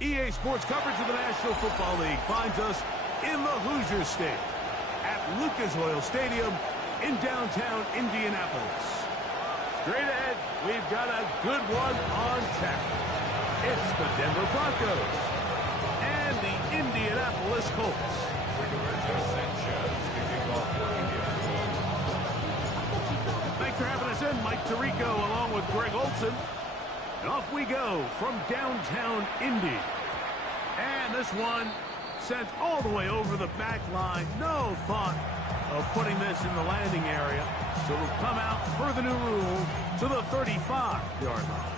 EA Sports coverage of the National Football League finds us in the Hoosier State at Lucas Oil Stadium in downtown Indianapolis. Straight ahead, we've got a good one on tap. It's the Denver Broncos and the Indianapolis Colts. Thanks for having us in, Mike Tirico, along with Greg Olson. And off we go from downtown Indy. And this one sent all the way over the back line. No thought of putting this in the landing area. So it'll come out per the new rule to the 35-yard line.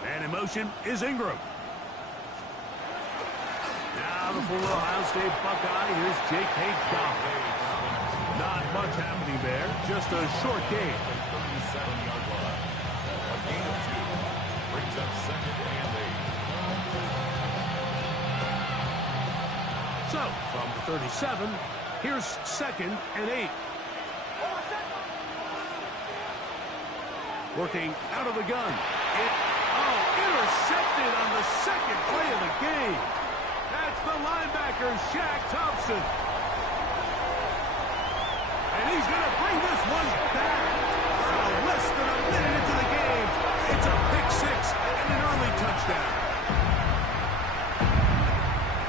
And in motion is Ingram. Now the full Ohio State Buckeye. Here's J.K. Dobbins. Not much happening there. Just a short game. 37-yard line. A gain of 2 brings up 2nd and 8. So, from the 37, here's 2nd and 8. Working out of the gun. Intercepted on the 2nd play of the game. That's the linebacker, Shaq Thompson. And he's going to bring this one back. Less than a minute into the game. It's a pick 6 and an early touchdown.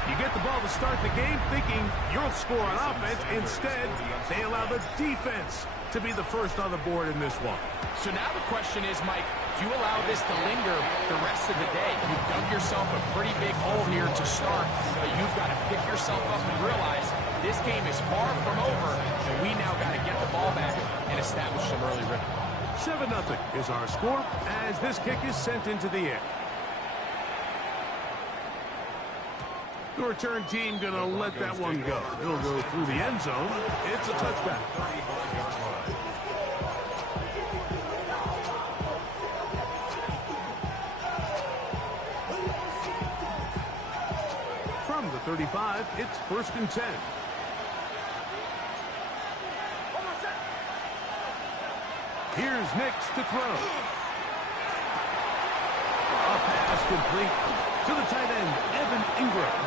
You get the ball to start the game thinking you'll score on offense. Instead, they allow the defense to be the first on the board in this one. So now the question is, Mike, do you allow this to linger the rest of the day? You've dug yourself a pretty big hole here to start, but you've got to pick yourself up and realize this game is far from over, and we now got to get the ball back and establish some early rhythm. 7-0 is our score as this kick is sent into the air. The return team going to let that one go. It'll go through the end zone. It's a touchback. From the 35, it's 1st and 10. Here's Nix to throw. A pass complete to the tight end, Evan Ingram.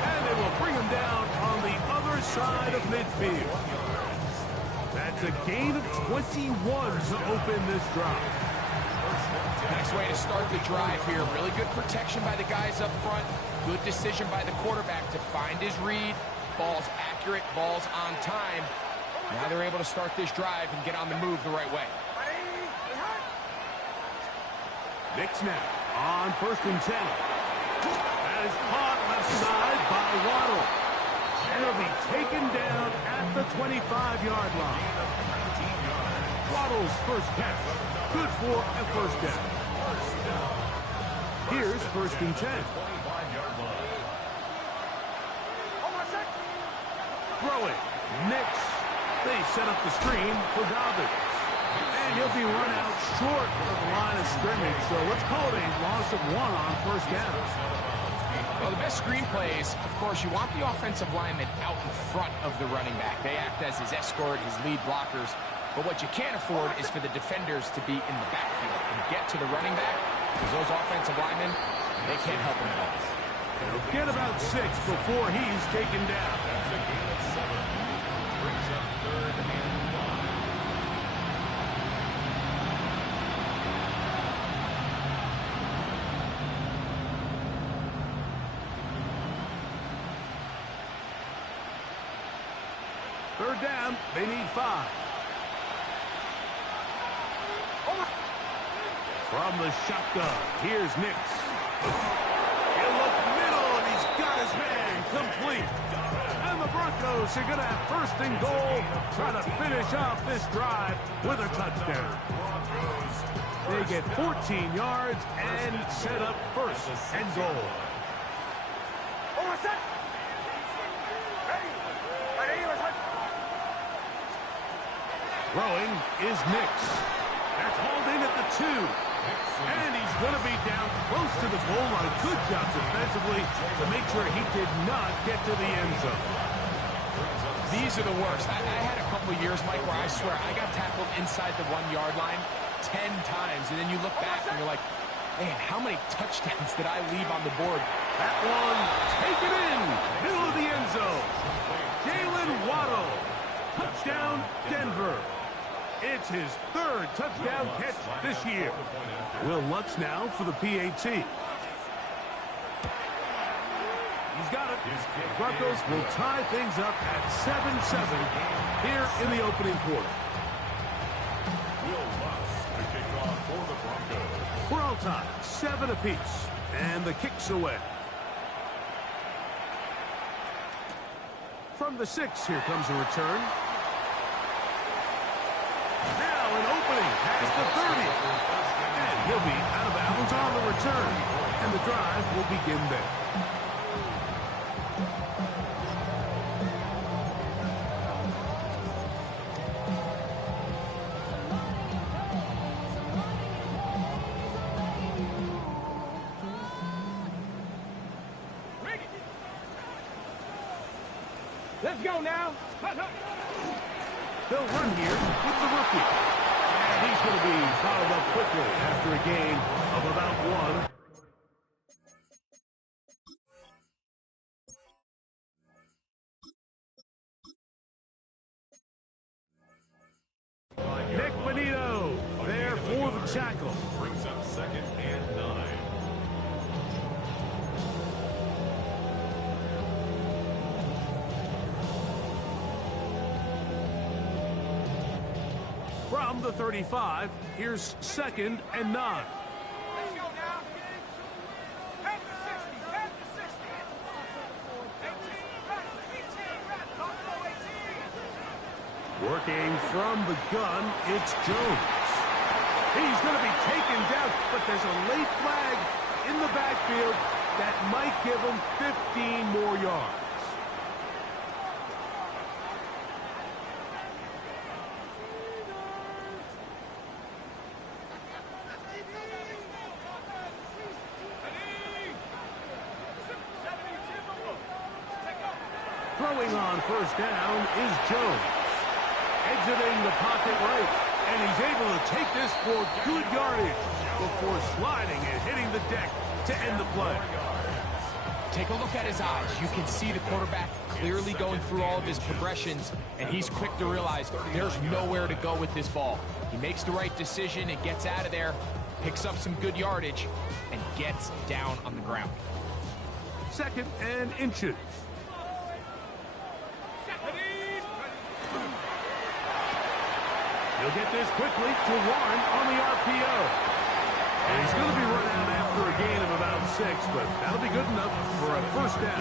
And they will bring him down on the other side of midfield. That's a gain of 21 to open this drive. Nice way to start the drive here. Really good protection by the guys up front. Good decision by the quarterback to find his read. Ball's accurate, ball's on time. Now they're able to start this drive and get on the move the right way. Nix now on 1st and 10. That is caught left side by Waddle. And it'll be taken down at the 25-yard line. Waddle's first catch. Good for a first down. Here's 1st and 10. Throw it. Nix. They set up the screen for Dobbins. And he'll be run out short of the line of scrimmage. So let's call it a loss of 1 on 1st down. Well, the best screen plays, of course, you want the offensive lineman out in front of the running back. They act as his escort, his lead blockers. But what you can't afford is for the defenders to be in the backfield and get to the running back, because those offensive linemen, they can't help him at all. He'll get about 6 before he's taken down. That's a gain of 7. Brings up 3rd and 5. Third down, they need 5. From the shotgun, here's Nix. He'll look middle, and he's got his man complete. And the Broncos are going to have 1st and goal, try to finish off this drive with a touchdown. They get 14 yards and set up 1st and goal. Throwing is Nix. That's hauled in at the 2. And he's going to be down close to the goal line. Good job defensively to make sure he did not get to the end zone. These are the worst. I had a couple years, Mike, where I swear I got tackled inside the 1-yard line 10 times. And then you look back and you're like, man, how many touchdowns did I leave on the board? That one taken in, middle of the end zone. Jalen Waddle, touchdown Denver. It's his 3rd touchdown catch this year. Will Lutz now for the PAT. He's got it. The Broncos will tie things up at 7-7 here in the opening quarter. Will Lutz to kick off for the Broncos. We're all tied, 7 apiece, and the kick's away. From the 6, here comes a return. Now an opening past the 30. And he'll be out of bounds on the return. And the drive will begin there. Let's go now. They'll run here with the rookie. And he's going to be fouled up quickly after a gain of about 1. Nick Benito there for the tackle. Brings up 2nd and 9. From the 35, here's 2nd and 9. Let's go now. Head to 60. Head to 60. 18. Working from the gun, it's Jones. He's going to be taken down, but there's a late flag in the backfield that might give him 15 more yards. Throwing on 1st down is Jones. Exiting the pocket right, and he's able to take this for good yardage before sliding and hitting the deck to end the play. Take a look at his eyes. You can see the quarterback clearly going through all of his progressions, and he's quick to realize there's nowhere to go with this ball. He makes the right decision and gets out of there, picks up some good yardage, and gets down on the ground. 2nd and inches. He'll get this quickly to Warren on the RPO. And he's going to be run out after a gain of about 6, but that'll be good enough for a 1st down.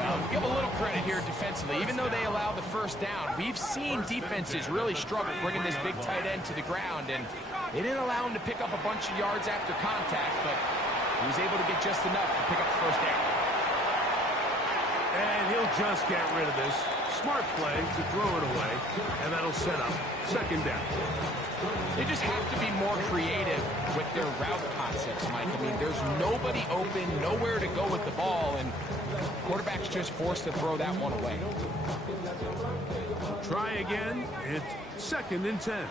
Well, give a little credit here defensively. Even though they allow the 1st down, we've seen defenses really struggle bringing this big tight end to the ground, and they didn't allow him to pick up a bunch of yards after contact, but he was able to get just enough to pick up the 1st down. And he'll just get rid of this. Smart play to throw it away, and that'll set up 2nd down. They just have to be more creative with their route concepts, Mike. I mean, there's nobody open, nowhere to go with the ball, and quarterback's just forced to throw that one away. Try again. It's 2nd and 10.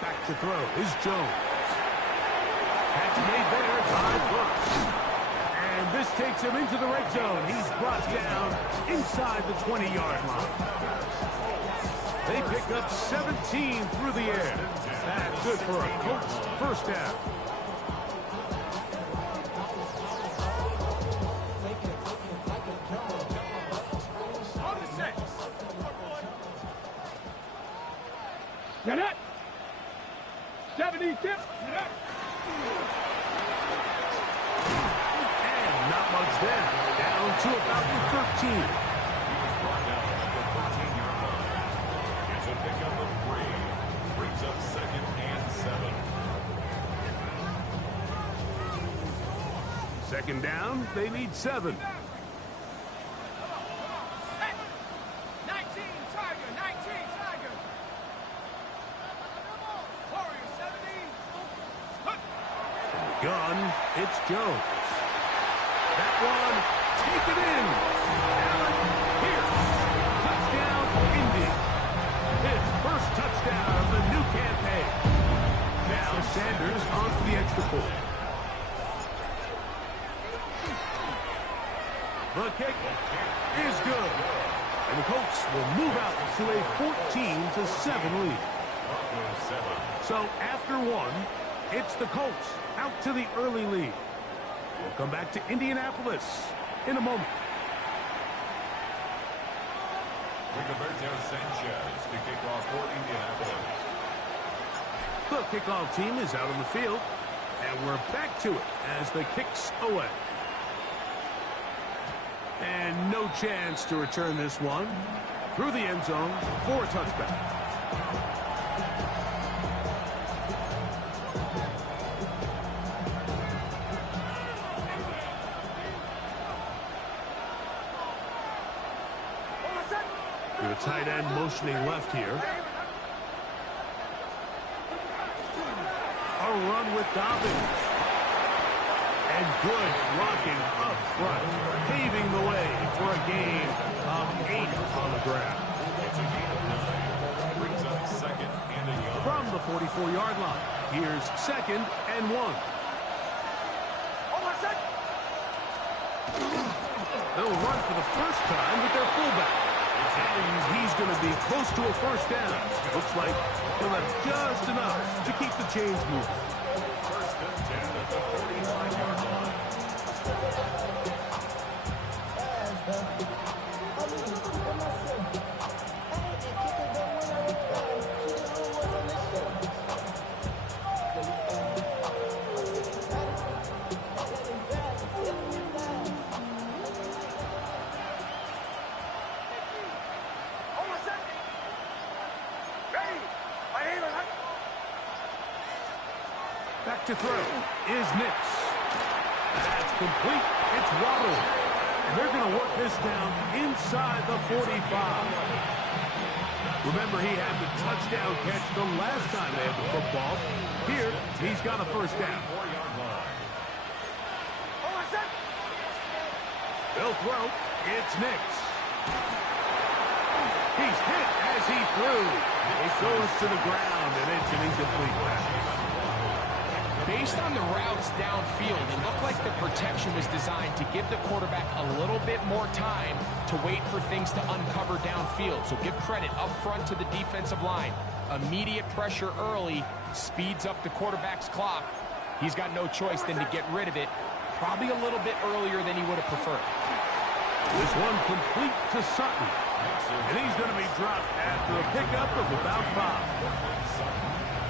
Back to throw is Jones. Catch made there by Brooks. And this takes him into the red zone. He's brought down inside the 20-yard line. They pick up 17 through the air. That's good for a Colts 1st down. Get it! 70 tip! And not much there. Down to about the 13. Second down, they need 7. 19, Tiger, 19, Tiger. Warrior 70. From the gun, it's Jones. That one, take it in. Allen Pierce. Touchdown, Indy. His first touchdown of the new campaign. Now Sanders on for the extra point. The kick is good. And the Colts will move out to a 14-7 lead. So after one, it's the Colts out to the early lead. We'll come back to Indianapolis in a moment. Rigoberto Sanchez to kick off for Indianapolis. The kickoff team is out on the field, and we're back to it as the kick's away. And no chance to return this one through the end zone for a touchback. The tight end motioning left here. A run with Dobbins. And good blocking up front, paving the way for a gain of 8 on the ground. Brings up second and a yard. From the 44-yard line, here's 2nd and 1. They'll run for the first time with their fullback. And he's going to be close to a first down. Looks like he'll have just enough to keep the chains moving. First and 10 at the 45-yard line. Back to throw is Nix. That's complete. It's Waddle. And they're going to work this down inside the 45. Remember, he had the touchdown catch the last time they had the football. Here, he's got a first down. 4-yard line. They'll throw. It's Nix. He's hit as he threw. It goes to the ground, and it's an incomplete pass. Based on the routes downfield, it looked like the protection was designed to give the quarterback a little bit more time to wait for things to uncover downfield. So give credit up front to the defensive line. Immediate pressure early speeds up the quarterback's clock. He's got no choice than to get rid of it, probably a little bit earlier than he would have preferred. This one complete to Sutton. And he's going to be dropped after a pickup of about 5.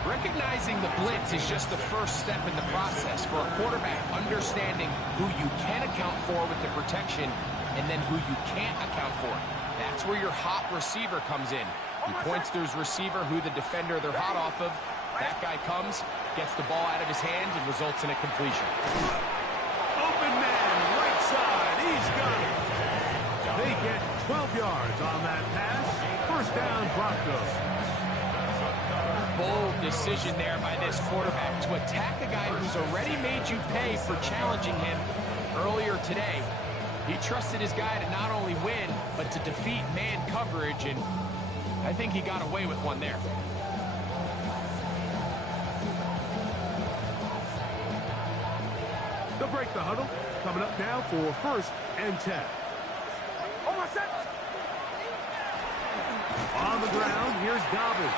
Recognizing the blitz is just the first step in the process for a quarterback, understanding who you can account for with the protection and then who you can't account for. That's where your hot receiver comes in. He points to his receiver, who the defender they're hot off of. That guy comes, gets the ball out of his hands, and results in a completion. Open man, right side. He's got it. They get 12 yards on that pass. First down, Broncos. Bold decision there by this quarterback to attack a guy who's already made you pay for challenging him earlier today. He trusted his guy to not only win, but to defeat man coverage, and I think he got away with one there. They'll break the huddle. Coming up now for 1st and 10. On the ground, here's Dobbins.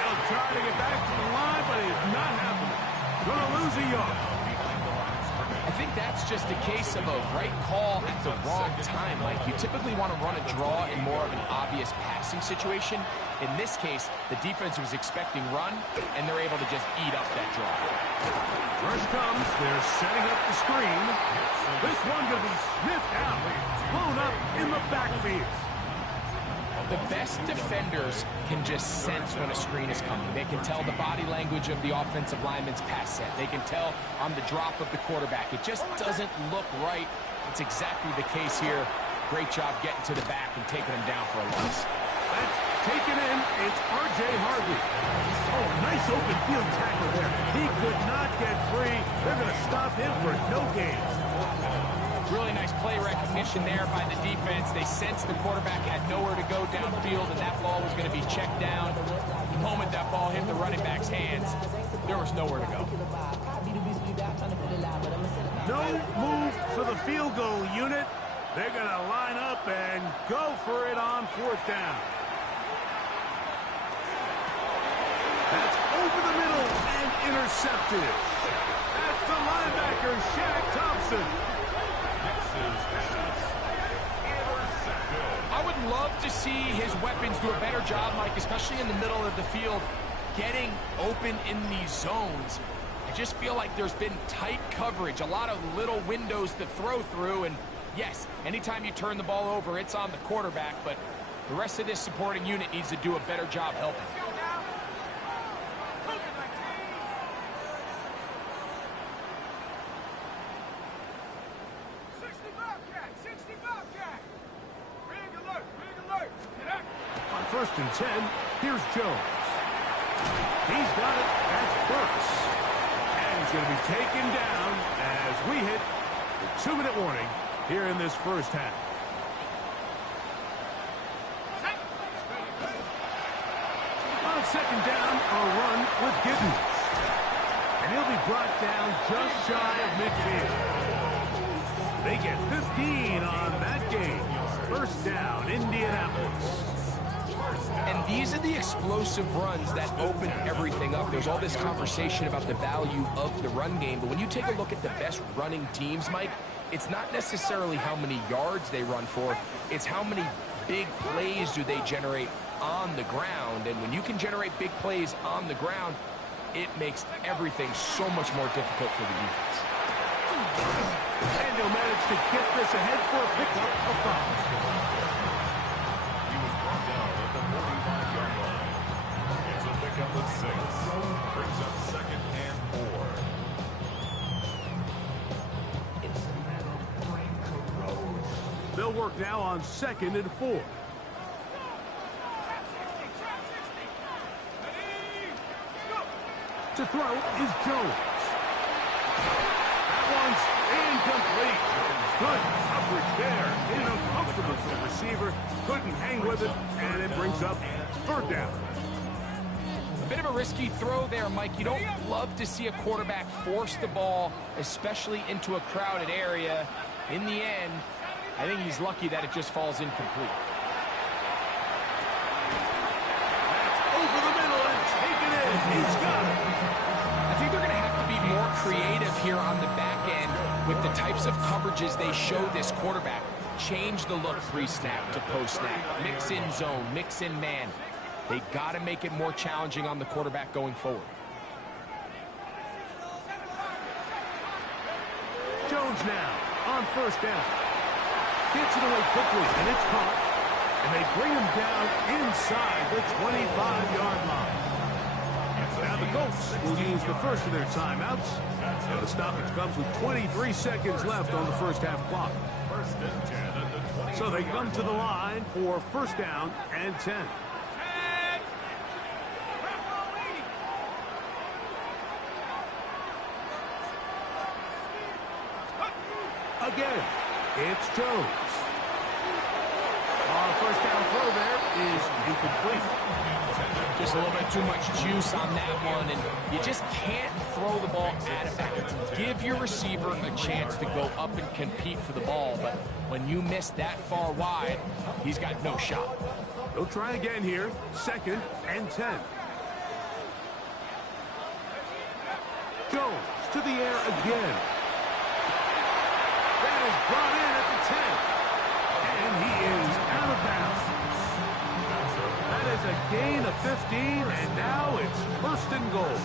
He'll try to get back to the line, but it's not happening. Gonna lose a yard. I think that's just a case of a right call at the wrong time. Like, you typically want to run a draw in more of an obvious passing situation. In this case, the defense was expecting run, and they're able to just eat up that draw. Rush comes. They're setting up the screen. This one gonna be sniffed out. Blown up in the backfield. The best defenders can just sense when a screen is coming. They can tell the body language of the offensive lineman's pass set. They can tell on the drop of the quarterback. It just doesn't look right. It's exactly the case here. Great job getting to the back and taking him down for a loss. That's taken in. It's R.J. Harvey. Oh, nice open field tackle there. He could not get free. They're going to stop him for no gain. Really nice play recognition there by the defense. They sensed the quarterback had nowhere to go downfield, and that ball was going to be checked down. The moment that ball hit the running back's hands, there was nowhere to go. No move for the field goal unit. They're going to line up and go for it on fourth down. That's over the middle and intercepted. That's the linebacker, Shaq Thompson. I would love to see his weapons do a better job, Mike, especially in the middle of the field, getting open in these zones. I just feel like there's been tight coverage, a lot of little windows to throw through, and yes, anytime you turn the ball over, it's on the quarterback, but the rest of this supporting unit needs to do a better job helping. On 1st and 10, here's Jones. He's got it. That's Burks. And he's going to be taken down as we hit the 2-minute warning here in this first half. On 2nd down, a run with Giddens. And he'll be brought down just shy of midfield. They get 15 on that game. 1st down, Indianapolis. And these are the explosive runs that open everything up. There's all this conversation about the value of the run game, but when you take a look at the best running teams, Mike, it's not necessarily how many yards they run for, it's how many big plays do they generate on the ground. And when you can generate big plays on the ground, it makes everything so much more difficult for the defense. And he'll manage to get this ahead for a pickup of 5. He was brought down at the 45-yard line. It's a pickup of 6. Brings up 2nd and 4. They'll work now on 2nd and 4. To throw is Jones. That one's incomplete. Good coverage there. Uncomfortable for the receiver. Couldn't hang with it, and it brings up 3rd down. A bit of a risky throw there, Mike. You don't love to see a quarterback force the ball, especially into a crowded area. In the end, I think he's lucky that it just falls incomplete. That's over the middle and taken in. He's got it. I think they're going to have to be more creative here on the back end with the types of coverages they show this quarterback. Change the look pre-snap to post-snap. Mix in zone, mix in man. They got to make it more challenging on the quarterback going forward. Jones now on 1st down. Gets it away quickly, and it's caught. And they bring him down inside the 25-yard line. Now the Colts will use the first of their timeouts. And the stoppage comes with 23 seconds left on the first half clock. 1st and 10 at the 20. So they come to the line for 1st down and 10. Again, it's Jones. Our 1st down throw there is incomplete. Just a little bit too much juice on that one, and you just can't throw the ball out of bounds. Give your receiver a chance to go up and compete for the ball, but when you miss that far wide, he's got no shot. They'll try again here, 2nd and 10. Jones to the air again. That is brought in at the 10. And he is out of bounds. That is a gain of 15, and now it's 1st and goal.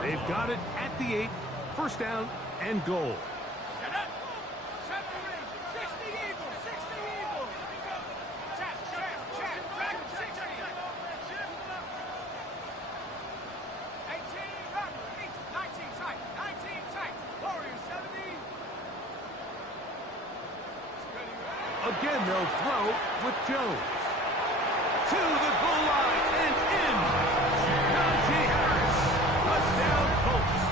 They've got it at the 8, 1st down and goal. Again, they'll throw with Jones. To the goal line and in. Najee Harris. Touchdown, Colts.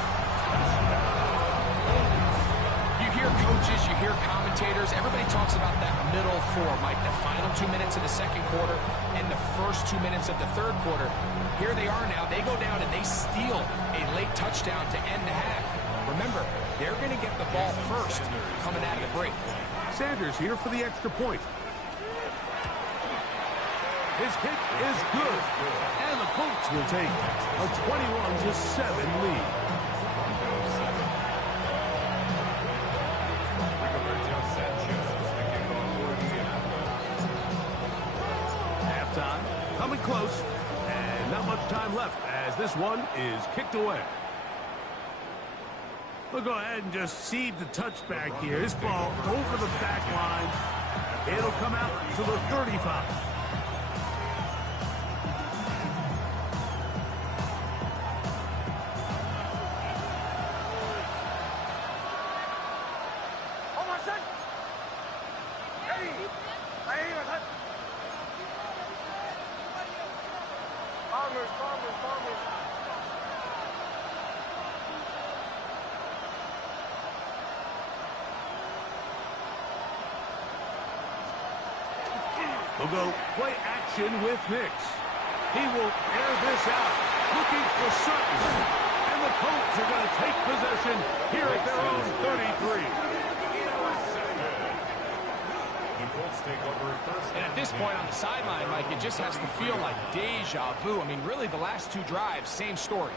You hear coaches, you hear commentators, everybody talks about that middle four, Mike, the final 2 minutes of the second quarter and the first 2 minutes of the third quarter. Here they are now. They go down and they steal a late touchdown to end the half. Remember, they're going to get the ball first coming out of the break. Sanders here for the extra point. His kick is good. And the Colts will take a 21-7 lead. Halftime, coming close. And not much time left as this one is kicked away. We'll go ahead and just cede the touchback here. This ball over the back line. It'll come out to the 35. We'll go play action with Nix. He will air this out, looking for Sutton. And the Colts are going to take possession here at their own 33. And at this point on the sideline, Mike, it just has to feel like deja vu. I mean, really, the last two drives, same story.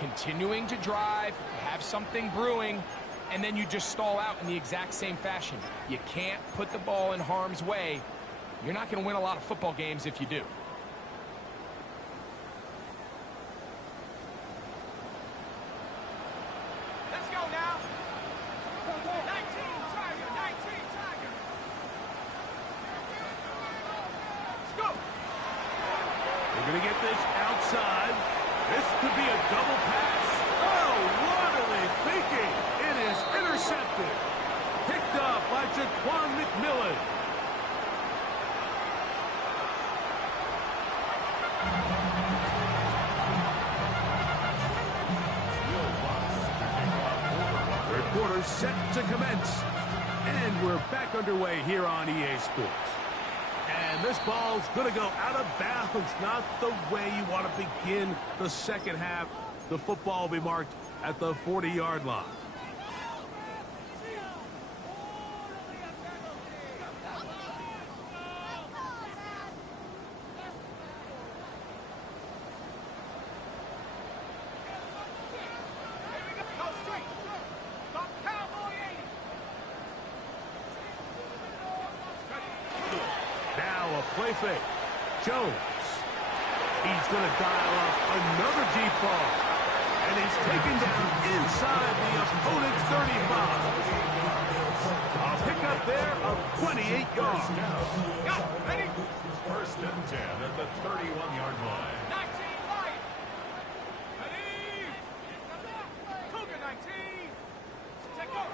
Continuing to drive, have something brewing, and then you just stall out in the exact same fashion. You can't put the ball in harm's way. You're not going to win a lot of football games if you do. Let's go now. 19, Tiger, 19, Tiger. Let's go. We're going to get this outside. This could be a double pass. Oh, what are they thinking? It is intercepted. Picked up by Jaquan McMillan. Third quarter set to commence. And we're back underway here on EA Sports. And this ball's going to go out of bounds. Not the way you want to begin the second half. The football will be marked at the 40-yard line. Play fake. Jones. He's going to dial up another deep ball. And he's taken down inside the opponent's 35. A pickup there of 28 yards. Got it. Ready? First and 10 at the 31-yard line. 19, Lion. Ready? Cougar 19. Check go.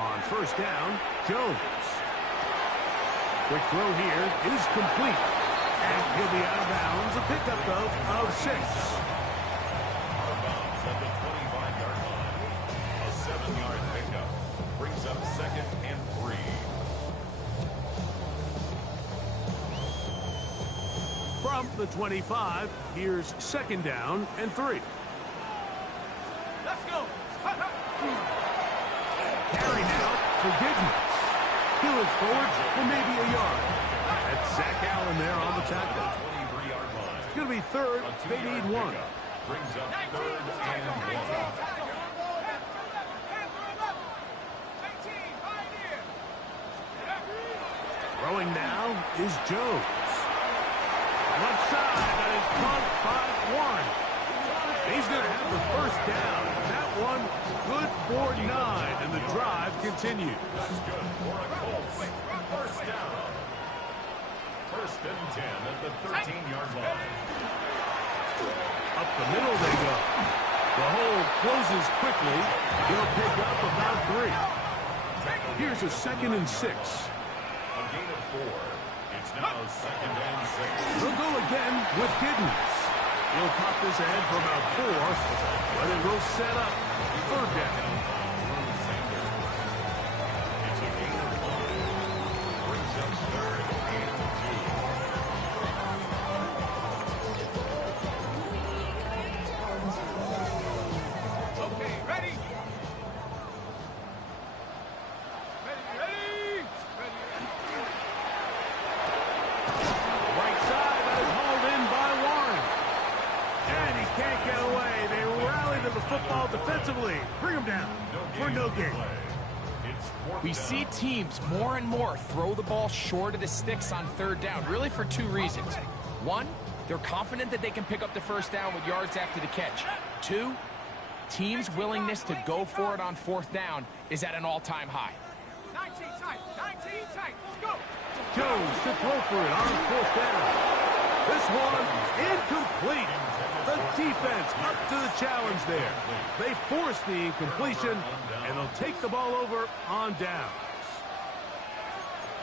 On first down, Jones. Quick throw here is complete. And he'll be out of bounds. A pickup, though, of 6. Out of bounds at the 25-yard line. A 7-yard pickup brings up second and 3. From the 25, here's second down and 3. Let's go. Carry now for Gibbons. He'll look forward for maybe a yard. That's Zach Allen there on the tackle. 23-yard line. It's going to be third. They need 1. Brings up third and 1. Throwing now is Jones. Left side, that is caught by 1. He's going to have the first down. That one good for 9, and the drive continues. That's good for a Colts. First down. First and 10 at the 13-yard line. Up the middle they go. The hole closes quickly. He'll pick up about 3. Here's a second and 6. A A gain of 4. It's now 2nd and 6. They'll go again with Giddens. He'll pop this ahead for about 4, but it will set up 3rd down. It's a gain of 5. Brings up 3rd and 2. Okay, ready? Ready? Right side, that is hauled in by Warren. And he can't get away. They rally to the football defensively. Bring him down for no gain. We see teams more and more throw the ball short of the sticks on 3rd down, really for 2 reasons. 1, they're confident that they can pick up the 1st down with yards after the catch. 2, teams' willingness to go for it on 4th down is at an all-time high. 19 tight, 19 tight, go! Jones to throw for it on 4th down. This one incomplete. The defense up to the challenge there. They force the incompletion, and they'll take the ball over on down.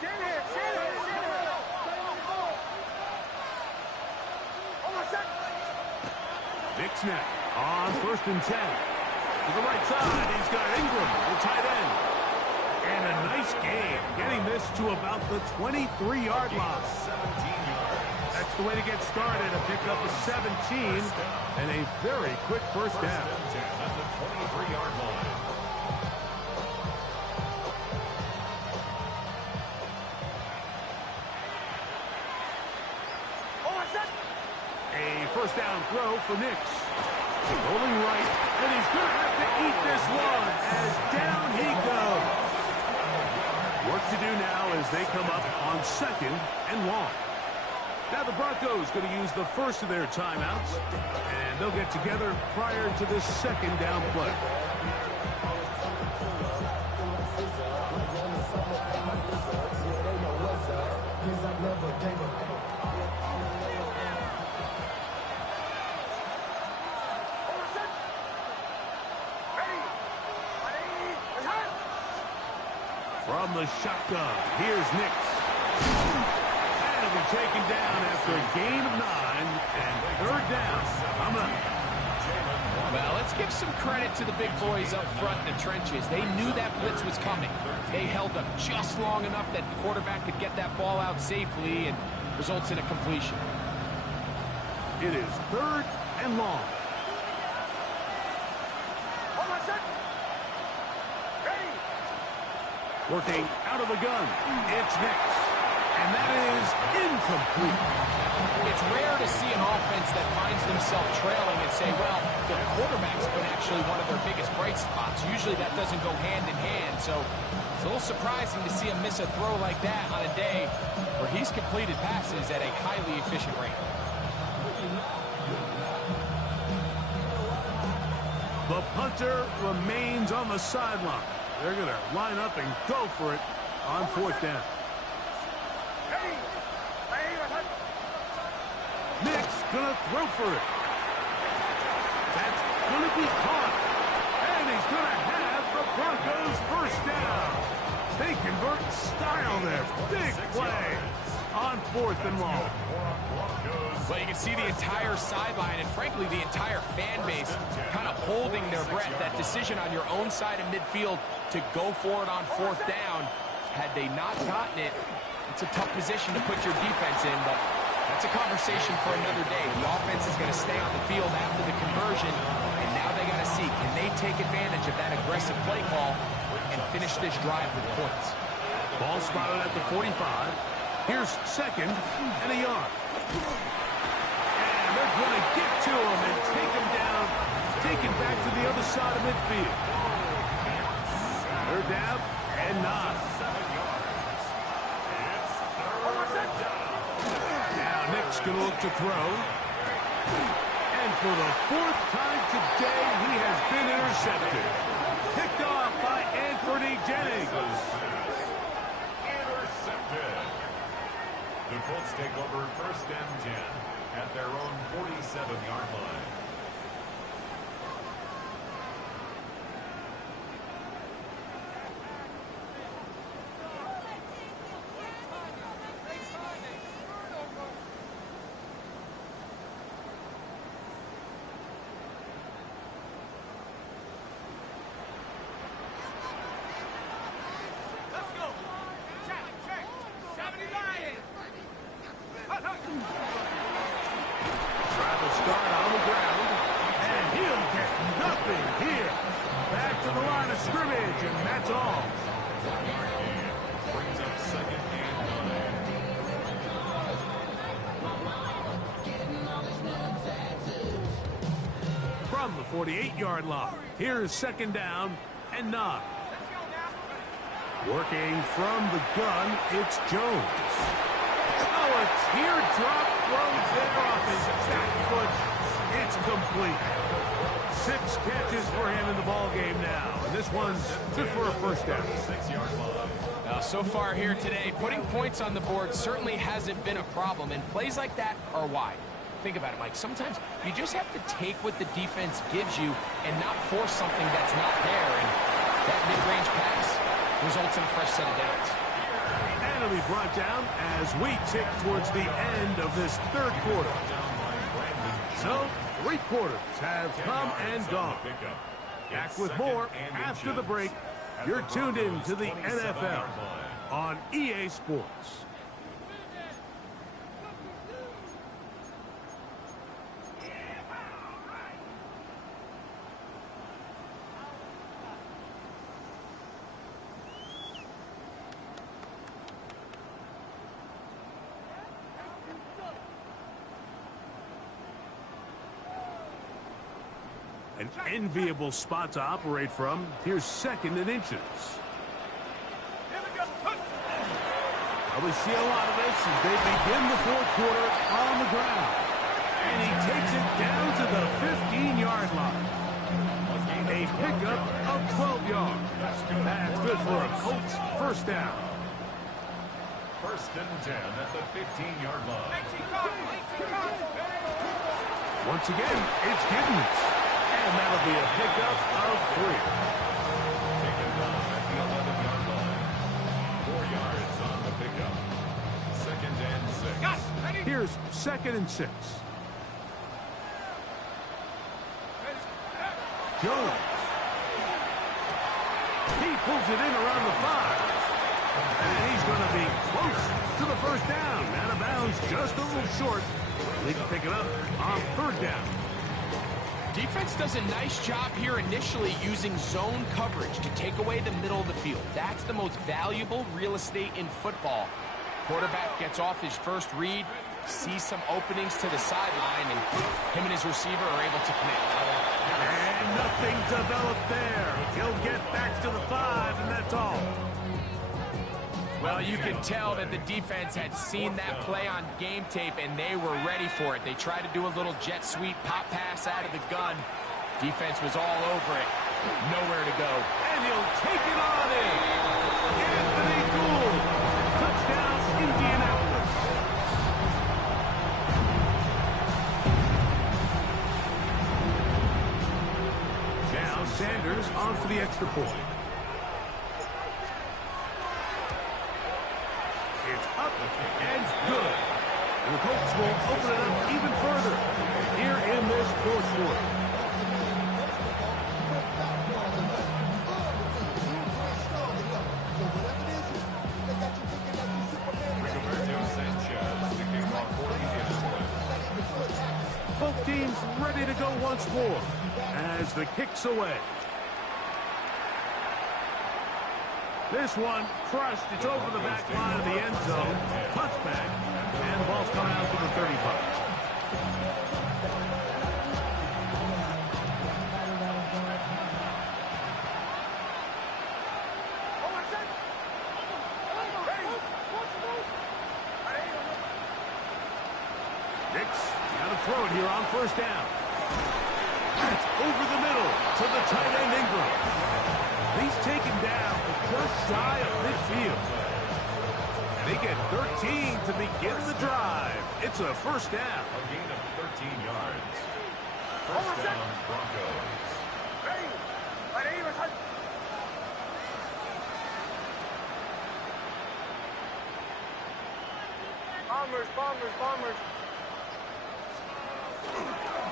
Get here, get here, get here! Nick's net on 1st and 10. To the right side, he's got Ingram, the tight end. And a nice game, getting this to about the 23-yard line. 17 yards. That's the way to get started, a pick up of 17, and a very quick 1st down. 10 at the 23-yard line. A 1st down throw for Nix. Rolling right, and he's going to have to eat this one as down he goes. Work to do now as they come up on 2nd and long. Now the Broncos going to use the first of their timeouts, and they'll get together prior to this 2nd down play. From the shotgun, here's Nix. And he'll be taken down after a gain of 9 and 3rd down. Coming up. Well, let's give some credit to the big boys up front in the trenches. They knew that blitz was coming. They held up just long enough that the quarterback could get that ball out safely and results in a completion. It is 3rd and long. Working out of the gun. It's Nix. And that is incomplete. It's rare to see an offense that finds themselves trailing and say, well, the quarterback's been actually one of their biggest bright spots. Usually that doesn't go hand in hand, so it's a little surprising to see him miss a throw like that on a day where he's completed passes at a highly efficient rate. The punter remains on the sideline. They're going to line up and go for it on 4th down. Nix going to throw for it. That's going to be caught. And he's going to have the Broncos 1st down. They convert style there. Big play on 4th and long. Well, you can see the entire sideline and, frankly, the entire fan base kind of holding their breath. That decision on your own side of midfield to go for it on 4th down, had they not gotten it, it's a tough position to put your defense in, but that's a conversation for another day. The offense is going to stay on the field after the conversion, and now they got to see, can they take advantage of that aggressive play call and finish this drive with points? Ball spotted at the 45. Here's 2nd and a yard. And they're going to get to him and take him down, take him back to the other side of midfield. 3rd down and 9. Now Nick's going to look to throw. And for the 4th time today, he has been intercepted. Picked off by Anthony Jennings. Intercepted. The Colts take over 1st and 10 at their own 47-yard line. and that's all. Brings up second and 9. From the 48-yard line, here's second down and 9. Working from the gun, it's Jones. Oh, a teardrop throws there off his back foot. It's complete. 6 catches for him in the ball game now. And this one's good for a first down. 6-yard line. So far here today, putting points on the board certainly hasn't been a problem, and plays like that are why. Think about it, Mike. Sometimes you just have to take what the defense gives you and not force something that's not there, and that mid-range pass results in a fresh set of downs. And it'll be brought down as we tick towards the end of this third quarter. So, 3 quarters have come and gone. Back with more after the break. You're tuned in to the NFL on EA Sports. An enviable spot to operate from. Here's second and inches. Probably see a lot of this as they begin the fourth quarter on the ground. And he takes it down to the 15-yard line. A pickup of 12 yards. That's good for a Colts first down. First and 10 at the 15-yard line. Once again, it's Giddens. And that'll be a pickup of 3. Taken down at the 11-yard line. 4 yards on the pickup. Second and 6. Here's second and 6. Jones. He pulls it in around the 5. And he's going to be close to the first down. Out of bounds, just a little short. They can pick it up on third down. Defense does a nice job here initially using zone coverage to take away the middle of the field. That's the most valuable real estate in football. Quarterback gets off his first read, sees some openings to the sideline, and him and his receiver are able to connect. And nothing developed there. He'll get back to the 5, and that's all. Well, you can tell that the defense had seen that play on game tape, and they were ready for it. They tried to do a little jet sweep pop pass out of the gun. Defense was all over it. Nowhere to go. And he'll take it on in. Anthony Gould. Touchdown, Indianapolis. Now Sanders on for the extra point. It's up and good. And the Colts will open it up even further here in this fourth quarter. Both teams ready to go once more as the kick's away. This one crushed. It's over the back line of the end zone. Touchback. And the ball's coming out to the 35. Nix got to throw it here on first down. That's over the middle to the tight end Ingram. He's taken down just shy of midfield. And they get 13 to begin the drive. It's a first down. A gain of 13 yards. First down, Broncos. Bombers.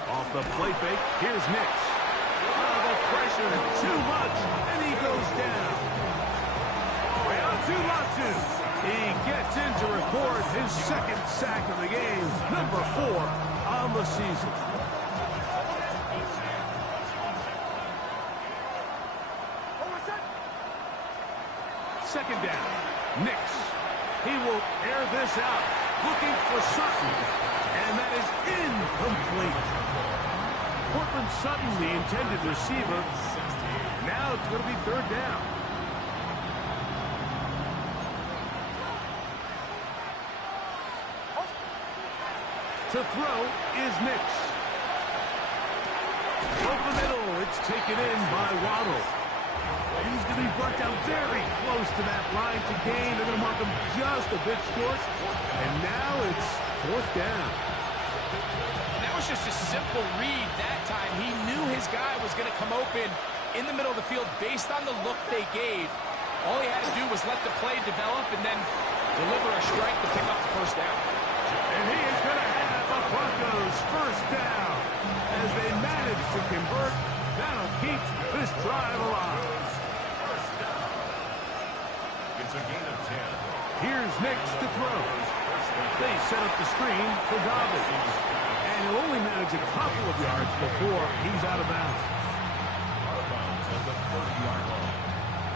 Off the play fake, here's Nix. Oh, the pressure, too much, and he goes down. Latu. He gets in to record his second sack of the game, number 4 on the season. Second down. Nix. He will air this out. Looking for Sutton. And that is incomplete. Cortland Sutton, the intended receiver. Now it's going to be third down. To throw is Nix. Over the middle, it's taken in by Waddle. He's going to be brought down very close to that line to gain. They're going to mark him just a bit short. And now it's fourth down. And that was just a simple read that time. He knew his guy was going to come open in the middle of the field based on the look they gave. All he had to do was let the play develop and then deliver a strike to pick up the first down. And he is going to have the Broncos first down as they manage to convert. That'll keep this drive alive. It's a gain of 10. Here's Nix to throw. They set up the screen for Dobbins. And he'll only manage a couple of yards before he's out of bounds. Out of bounds at the 30-yard line.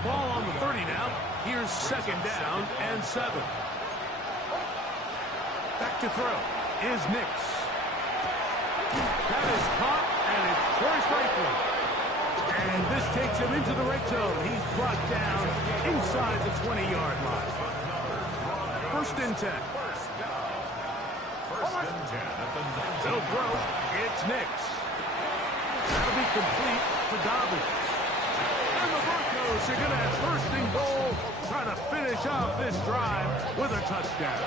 Ball on the 30 now. Here's second down and 7. Back to throw is Nix. That is caught, and it's Troy Franklin. And this takes him into the red zone. He's brought down inside the 20-yard line. First and 10. First and 10 at the 19. They'll throw. It's Nix. That'll be complete to Dobbins. And the Broncos are going to have first and goal, trying to finish off this drive with a touchdown.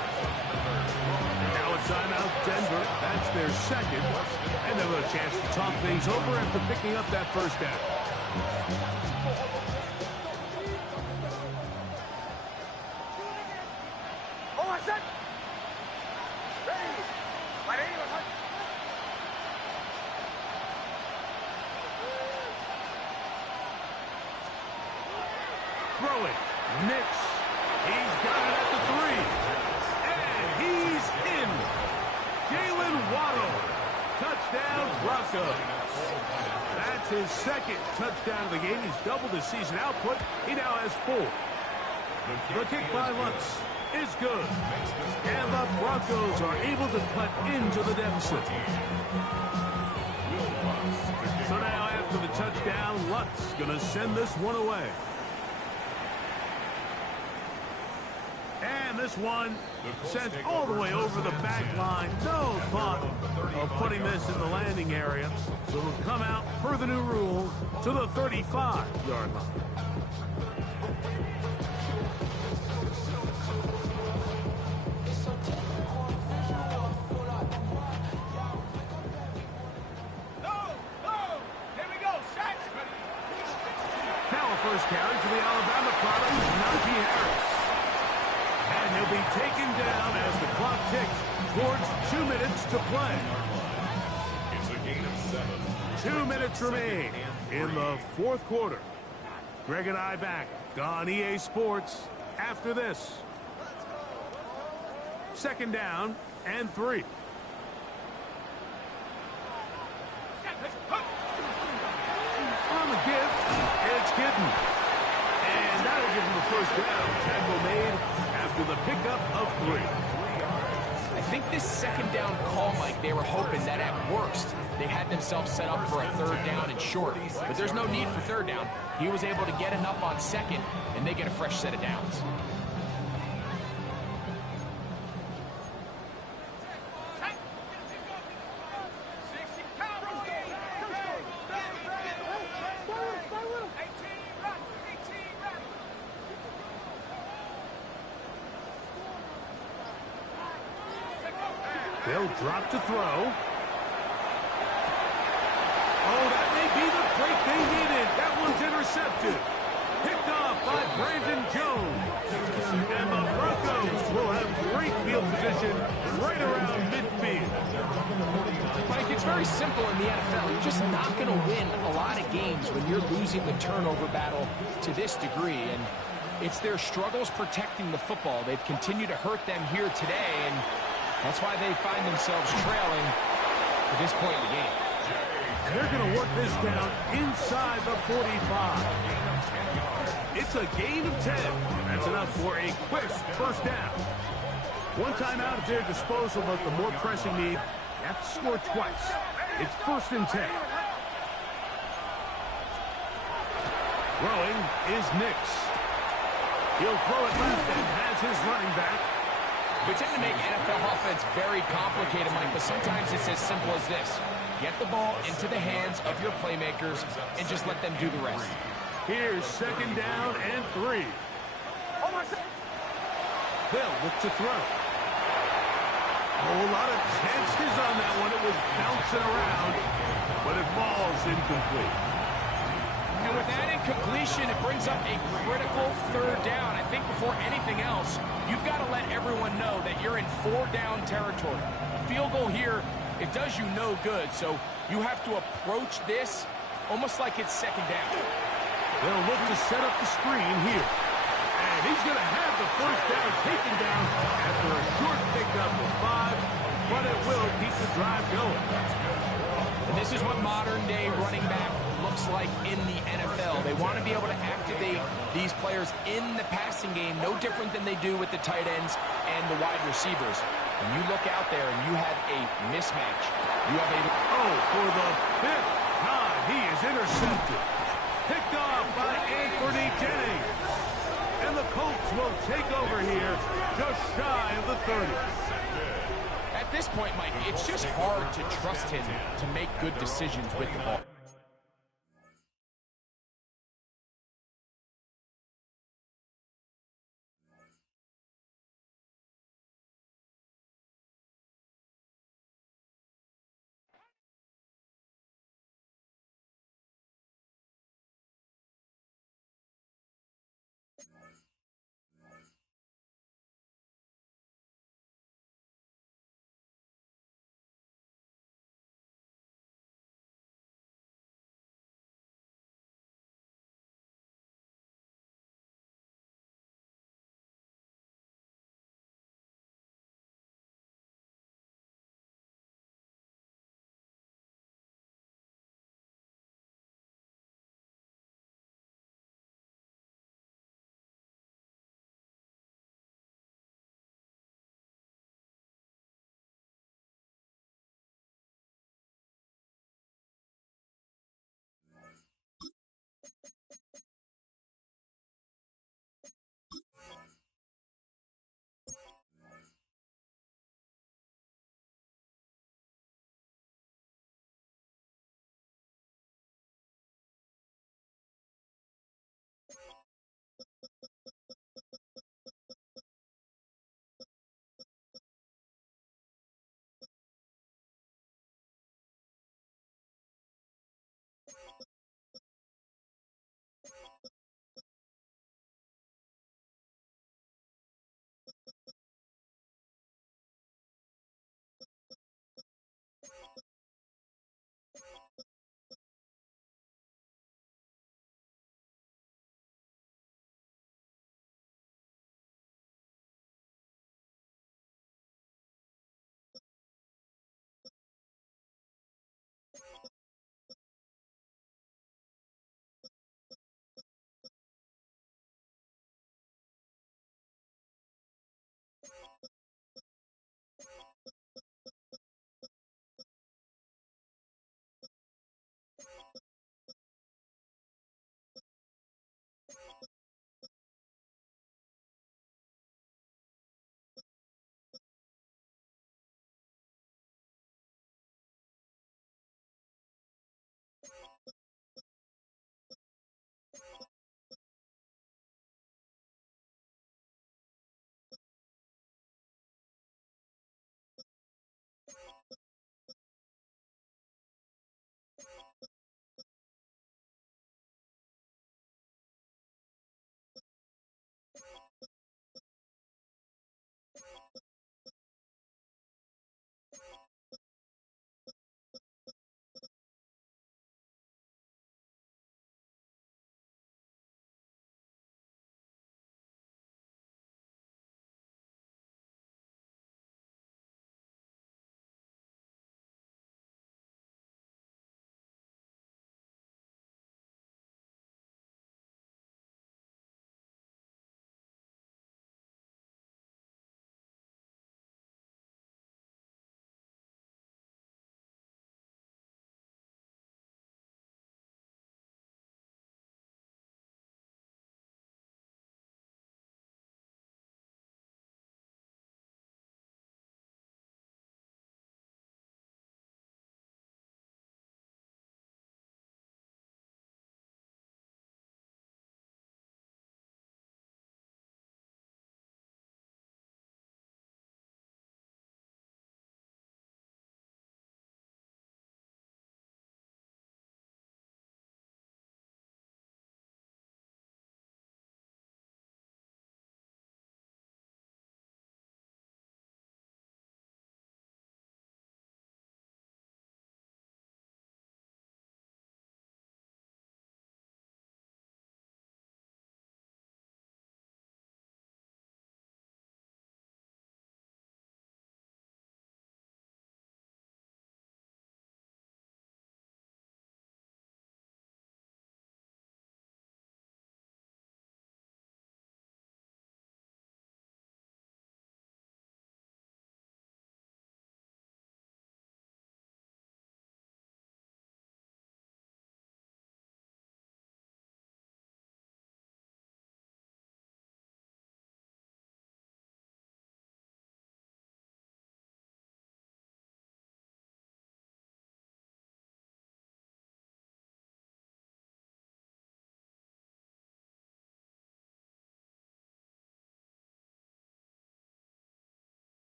Now a timeout, Denver. That's their second. And they'll have a chance to talk things over after picking up that first down. Throw it. Nix. He's got it at the 3. And he's in. Jalen Waddle. Touchdown, Bronco. That's his second touchdown of the game. He's doubled his season output. He now has 4. The kick by Lutz is good. And the Broncos are able to cut into the deficit. So now after the touchdown, Lutz going to send this one away. And this one sent all the way over the back line. No thought of putting this in the landing area. So it'll come out, per the new rule, to the 35-yard line. Now a first carry for the Alabama product, Najee Harris. And he'll be taken down as the clock ticks towards 2 minutes to play. It's a gain of 7. 2 minutes remain in the fourth quarter. Greg and I back on EA Sports after this. Second down and 3. On the give, it's Gittin. And that'll give him the first down. Tackle made after the pickup of 3. I think this second down call, Mike, they were hoping that at worst they had themselves set up for a third down and short. But there's no need for third down. He was able to get enough on second, and they get a fresh set of downs. They'll drop to throw. Oh, that may be the break they needed. That one's intercepted. Picked off by Brandon Jones. And the Broncos will have great field position right around midfield. Mike, it's very simple in the NFL. You're just not going to win a lot of games when you're losing the turnover battle to this degree. And it's their struggles protecting the football. They've continued to hurt them here today, and that's why they find themselves trailing at this point in the game. And they're going to work this down inside the 45. It's a That's a gain of 10. That's enough for a quick first down. One timeout at their disposal, but the more pressing need, you have to score twice. It's 1st and 10. Throwing is Nix. He'll throw it left and has his running back. We tend to make NFL offense very complicated, Mike, but sometimes it's as simple as this. Get the ball into the hands of your playmakers and just let them do the rest. Here's 2nd down and 3. They'll look to throw. A whole lot of chances on that one. It was bouncing around, but it falls incomplete. And with that incompletion, it brings up a critical 3rd down. I think before anything else, you've got to let everyone know that you're in 4-down territory. A field goal here, it does you no good, so you have to approach this almost like it's 2nd down. They'll look to set up the screen here. And he's going to have the 1st down taken down after a short pickup of 5, but it will keep the drive going. And this is what modern-day running back looks like in the NFL. They want to be able to activate these players in the passing game, no different than they do with the tight ends and the wide receivers. When you look out there and you have a mismatch, you have a... Oh, for the 5th time, he is intercepted. Picked off by Anthony Jennings. And the Colts will take over here just shy of the 30. At this point, Mike, it's just hard to trust him to make good decisions with the ball.